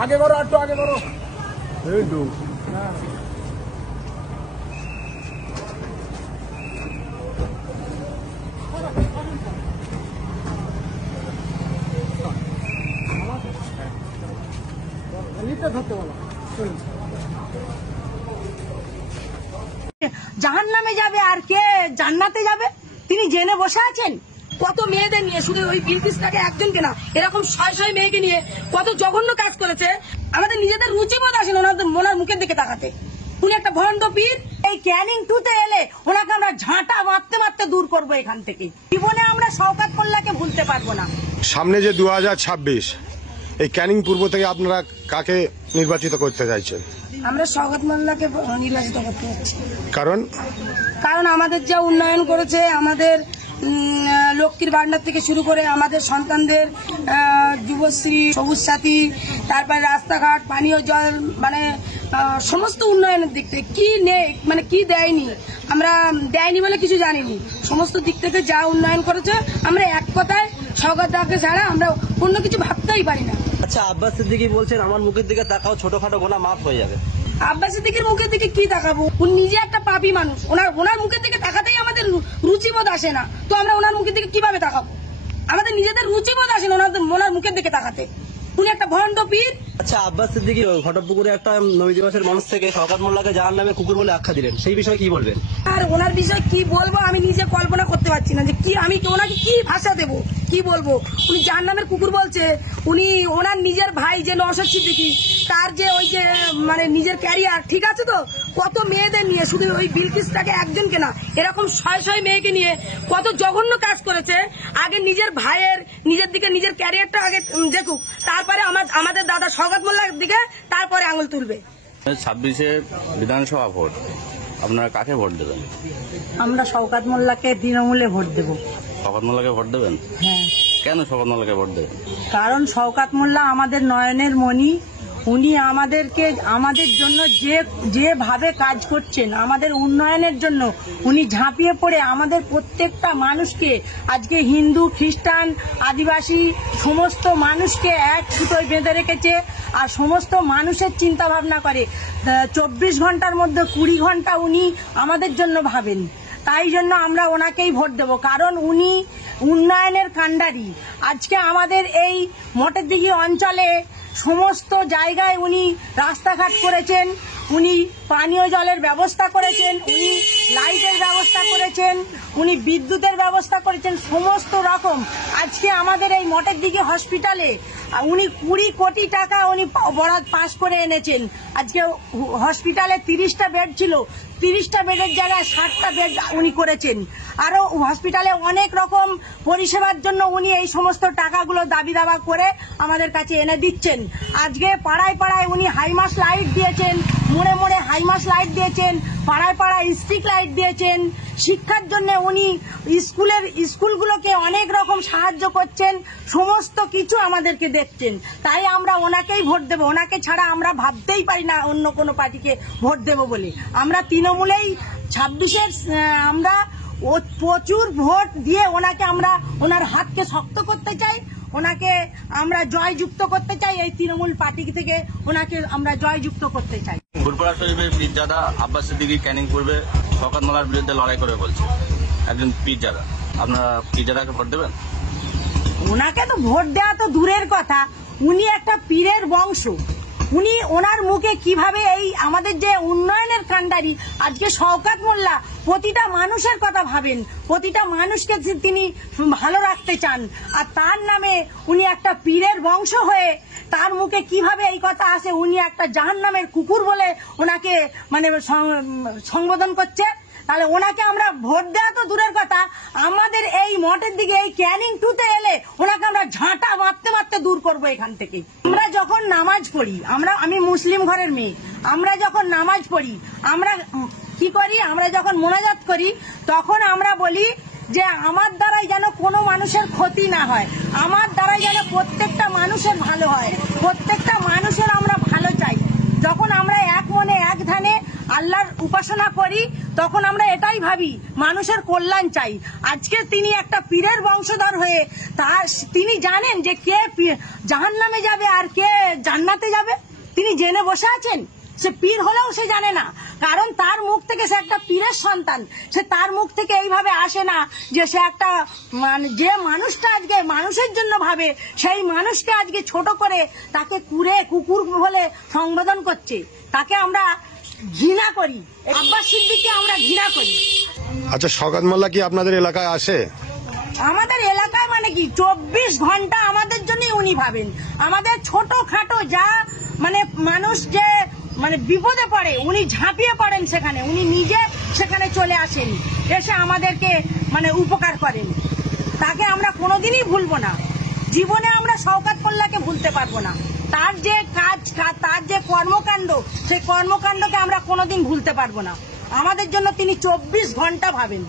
आगे करो आटो आगे करो জাহান্নামে যাবে আর কে জান্নাতে যাবে তিনি জেনে বসে আছেন। কত মেয়েদের নিয়ে, শুধু ওই বিলকিসটাকে একজনকে না, এরকম শয় শয় মেয়েকে নিয়ে কত জঘন্য কাজ করেছে। আমাদের নিজেদের রুচিবোধ আসেন ওনার মুখের দিকে তাকাতে। উনি একটা ভণ্ড পীর। এই ক্যানিং 2 তে এলে ওনাকে আমরা ঝাঁটা মারতে মারতে দূর করবো এখান থেকে। জীবনে আমরা শওকত মোল্লাকে ভুলতে পারবো না। সামনে যে 2026 এই ক্যানিং পূর্ব থেকে আপনারা কাকে নির্বাচিত করতে চাইছেন? আমরা শওকত মোল্লাকে নির্বাচিত করতে যাচ্ছি। কারণ আমাদের যা উন্নয়ন করেছে, আমাদের লক্ষ্মীর ভান্ডার থেকে শুরু করে আমাদের সন্তানদের যুবশ্রী, সবুজ সাথী, তারপরে রাস্তাঘাট, পানীয় জল, মানে সমস্ত উন্নয়নের দিক থেকে কি নেই, মানে কি দেয়নি, আমরা দেয়নি বলে কিছু জানিনি। সমস্ত দিক থেকে যা উন্নয়ন করেছে, আমরা এক কথায় শওকত দাকে ছাড়া আমরা অন্য কিছু ভাবতেই পারি না। আচ্ছা, আব্বাস সিদ্দিকী বলছেন আমার মুখের দিকে তাকাও, ছোটখাটো গোনা মাফ হয়ে যাবে। আব্বাস সিদ্দিকীর মুখের দিকে কি তাকাবো? উনি নিজে একটা পাপী মানুষ। ওনার মুখের দিকে তাকাতেই আমাদের রুচিবোধ আসে না, তো আমরা ওনার মুখের দিকে কিভাবে তাকাবো? আমাদের নিজেদের রুচিবোধ আসে না ওনার মুখের দিকে তাকাতে। উনি একটা ভণ্ড পীর। আচ্ছা, আব্বাস সিদ্দিকী ঘটকপুকুরে একটা নবী দিবসের মানুষ থেকে শওকত মোল্লাকে জাহান্নামে কুকুর বলে আখ্যা দিলেন, সেই বিষয়ে কি বলবেন? আর ওনার বিষয়ে কি বলবো আমি নিজে কল্পনা করতে পারছি না যে কি আমি ওনাকে কি ভাষা দেবো, কি বলবো। উনি জাহান্নামের কুকুর বলছে। উনি ওনার নিজের ভাই যে নওশাদ সিদ্দিকী, তার যে ওই যে মানে নিজের ক্যারিয়ার, ঠিক আছে তো, কত মেয়েদের নিয়ে, শুধু ওই বিলকিসটাকে একজনকে না, এরকম শয় শয় মেয়েকে নিয়ে কত জঘন্য কাজ করেছে। আগে নিজের ভাইয়ের, নিজের দিকে নিজের ক্যারিয়ারটা আগে দেখুক, তারপরে আমাদের দাদা শওকত মোল্লার দিকে তারপরে আঙুল তুলবে। 26-এ বিধানসভা ভোট, আপনারা কাকে ভোট দেবেন? আমরা শওকত মোল্লাকে তৃণমূলে ভোট দেব। শওকত মোল্লাকে ভোট দেবেন? হ্যাঁ। কেন শওকত মোল্লাকে ভোট দেবেন? কারণ শওকত মোল্লা আমাদের নয়নের মণি। উনি আমাদের জন্য যেভাবে কাজ করছেন, আমাদের উন্নয়নের জন্য উনি ঝাঁপিয়ে পড়ে আমাদের প্রত্যেকটা মানুষকে, আজকে হিন্দু, খ্রিস্টান, আদিবাসী সমস্ত মানুষকে এক সুতোয় বেঁধে রেখেছে। আর সমস্ত মানুষের চিন্তা ভাবনা করে। 24 ঘন্টার মধ্যে 20 ঘন্টা উনি আমাদের জন্য ভাবেন। তাই জন্য আমরা ওনাকেই ভোট দেব, কারণ উনি উন্নয়নের কাণ্ডারি। আজকে আমাদের এই মঠেরদিঘি অঞ্চলে সমস্ত জায়গায় উনি রাস্তাঘাট করেছেন, উনি পানীয় জলের ব্যবস্থা করেছেন, উনি লাইটের ব্যবস্থা করেছেন, উনি বিদ্যুতের ব্যবস্থা করেছেন, সমস্ত রকম। আজকে আমাদের এই মঠেরদিঘি হসপিটালে উনি 20 কোটি টাকা উনি বরাদ পাস করে এনেছেন। আজকে হসপিটালে 30টা বেড ছিল, 30টা বেডের জায়গায় 60টা বেড উনি করেছেন। আরো হসপিটালে অনেক রকম পরিষেবার জন্য উনি এই সমস্ত টাকাগুলো দাবি দাবা করে আমাদের কাছে এনে দিচ্ছেন। আজকে পাড়ায় পাড়ায় উনি হাইমাস লাইট দিয়েছেন, মোড়ে মোড়ে হাইমাস লাইট দিয়েছেন, পাড়ায় পাড়ায় স্ট্রিট লাইট দিয়েছেন। শিক্ষার জন্য উনি স্কুলগুলোকে অনেক রকম সাহায্য করছেন, সমস্ত কিছু আমাদেরকে দেখছেন। তাই আমরা ওনাকেই ভোট দেব। ওনাকে ছাড়া আমরা ভাবতেই পারি না অন্য কোনো পার্টিকে ভোট দেব বলে। আমরা তৃণমূলেই 26-এর আমরা প্রচুর ভোট দিয়ে ওনাকে আমরা ওনার হাতকে শক্ত করতে চাই, ওনাকে আমরা জয়যুক্ত করতে চাই। এই তৃণমূল পার্টি থেকে ওনাকে আমরা জয়যুক্ত করতে চাই। ফুরফুরা শরীফের পীরজাদা আব্বাস সিদ্দিকী ক্যানিং পূর্বে শওকত মোল্লার বিরুদ্ধে লড়াই করে বলছে, একজন পীরজাদা। আপনারা পীরজাদাকে ভোট দেবেন? ওনাকে তো ভোট দেওয়া তো দূরের কথা, উনি একটা পীরের বংশ। উনি ওনার মুখে কিভাবে এই আমাদের যে উন্নয়নের কাণ্ডারি, আজকে শওকত মোল্লা প্রতিটা মানুষের কথা ভাবেন, প্রতিটা মানুষকে তিনি ভালো রাখতে চান। আর তার নামে উনি একটা পীরের বংশ হয়ে তার মুখে কিভাবে এই কথা আসে, উনি একটা জাহান্নামের কুকুর বলে ওনাকে মানে সম্বোধন করছে। তাহলে ওনাকে আমরা ভোট দেওয়া তো দূরের কথা, আমাদের এই মঠেরদিঘি এই ক্যানিং 2 তে এলে ওনাকে আমরা ঝাঁটা মারতে মারতে দূর করবো এখান থেকে। আমরা যখন নামাজ পড়ি, আমি মুসলিম ঘরের মেয়ে, আমরা যখন নামাজ পড়ি আমরা কি করি, আমরা যখন মোনাজাত করি তখন আমরা বলি যে আমার দ্বারাই যেন কোনো মানুষের ক্ষতি না হয়, আমার দ্বারাই যেন প্রত্যেকটা মানুষের ভালো হয়, প্রত্যেকটা মানুষের আমরা ভালো চাই। যখন আমরা এক মনে এক ধ্যানে আল্লাহর উপাসনা করি তখন আমরা এটাই ভাবি মানুষের কল্যাণ চাই। আজকে তিনি একটা পীরের বংশধর হয়ে তিনি জানেন যে কে জাহান্নামে যাবে আর কে জান্নাতে যাবে, তিনি জেনে বসে আছেন। সে পীর হলেও সে জানে না, কারণ তার মুখ থেকে, সে একটা পীরের সন্তান, সে তার মুখ থেকে এইভাবে আসে না যে সে একটা যে মানুষটা আজকে মানুষের জন্য ভাবে সেই মানুষকে আজকে ছোট করে তাকে কুকুর বলে সম্বোধন করছে। তাকে আমরা ঘৃণা করি, আব্বাস সিদ্দিককে আমরা ঘৃণা করি। আচ্ছা, শওকত মোল্লা কি আপনাদের এলাকায় আসে? আমাদের এলাকায় মানে কি 24 ঘন্টা আমাদের জন্যই উনি ভাবেন। আমাদের ছোটখাটো যা মানুষ যে বিপদে পড়ে উনি ঝাঁপিয়ে পড়েন, সেখানে উনি নিজে সেখানে চলে আসেন, এসে আমাদেরকে উপকার করেন। তাকে আমরা কোনোদিনই ভুলবো না, জীবনে আমরা শওকত মোল্লাকে ভুলতে পারবো না। তার যে কাজ, তার যে কর্মকাণ্ড, সেই কর্মকাণ্ডকে আমরা কোনোদিন ভুলতে পারবো না। আমাদের জন্য তিনি 24 ঘন্টা ভাবেন।